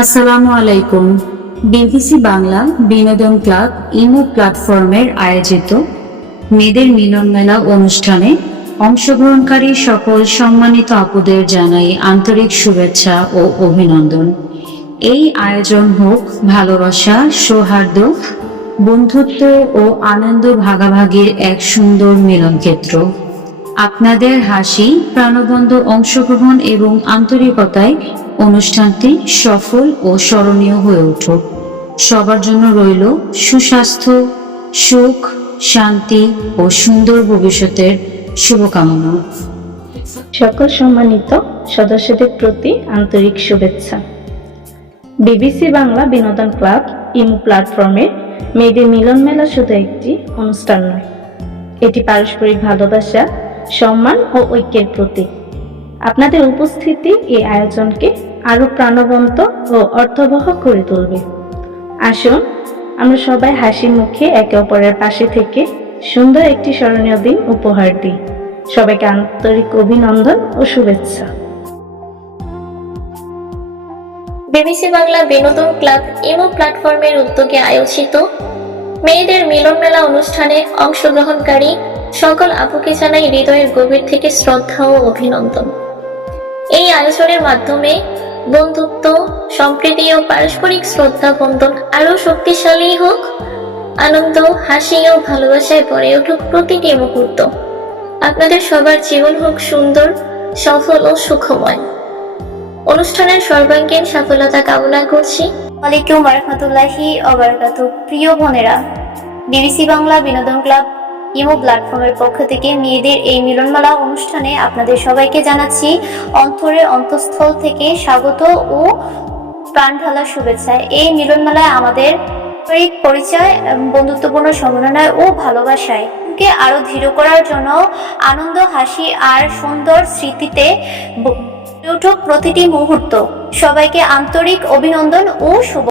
আসসালামু আলাইকুম। বিবিসি বাংলা বিনোদন ক্লাব ইমো প্ল্যাটফর্মের আয়োজিত মেয়েদের মিলন মেলা অনুষ্ঠানে অংশগ্রহণকারী সকল সম্মানিত আপুদের জানাই আন্তরিক শুভেচ্ছা ও অভিনন্দন। এই আয়োজন হোক ভালোবাসা, সৌহার্দ্য, বন্ধুত্ব ও আনন্দ ভাগাভাগির এক সুন্দর মিলনক্ষেত্র। আপনাদের হাসি, প্রাণবন্ত অংশগ্রহণ এবং আন্তরিকতায় অনুষ্ঠানটি সফল ও স্মরণীয় হয়ে উঠুক। সবার জন্য রইল সুস্বাস্থ্য, সুখ, শান্তি ও সুন্দর ভবিষ্যতের শুভকামনা। সকল সম্মানিত সদস্যদের প্রতি আন্তরিক শুভেচ্ছা। বিবিসি বাংলা বিনোদন ক্লাব ইমো প্ল্যাটফর্মে মেয়েদের মিলন মেলা শুধু একটি অনুষ্ঠান নয়, এটি পারস্পরিক ভালোবাসা, সম্মান ও ঐক্যের প্রতীক। আপনাদের উপস্থিতি এই আয়োজনকে আরো প্রাণবন্ত ও অর্থবহ করে তুলবে। আসুন আমরা সবাই হাসি মুখে একে অপরের পাশে থেকে সুন্দর একটি স্মরণীয় দিন উপহার দিই। সবাইকে আন্তরিক অভিনন্দন ও শুভেচ্ছা। বিবিসি বাংলা বিনোদন ক্লাব ইমো প্ল্যাটফর্মের উদ্যোগে আয়োজিত মেয়েদের মিলন মেলা অনুষ্ঠানে অংশগ্রহণকারী সকল আপুকে জানাই হৃদয়ের গভীর থেকে শ্রদ্ধা ও অভিনন্দন। এই আয়োজনের মাধ্যমে বন্ধুত্ব, সম্প্রীতি ও পারস্পরিক শ্রদ্ধা বন্ধন আরো শক্তিশালী হোক, আনন্দ, হাসি ও ভালোবাসায় ভরে উঠুক প্রতিটি মুহূর্ত। আপনাদের সবার জীবন হোক সুন্দর, সফল ও সুখময়। অনুষ্ঠানের সর্বাঙ্গীন সফলতা কামনা করছি। ওয়ালাইকুম রাহমাতুল্লাহি ওয়া বারাকাতুহু। প্রিয় বোনেরা, বিবিসি বাংলা বিনোদন ক্লাব ইমো প্ল্যাটফর্মের পক্ষ থেকে মেয়েদের এই মিলনমেলা অনুষ্ঠানে আপনাদের সবাইকে জানাচ্ছি অন্তরের অন্তঃস্থল থেকে স্বাগত ও প্রাণঢালা শুভেচ্ছা। এই মিলনমেলায় আমাদের পরিচয়, বন্ধুত্বপূর্ণ সমন্বয় ও ভালোবাসায় আরো দৃঢ় করার জন্য আনন্দ, হাসি আর সুন্দর স্মৃতিতে উঠুক প্রতিটি মুহূর্ত। সবাইকে আন্তরিক অভিনন্দন ও শুভ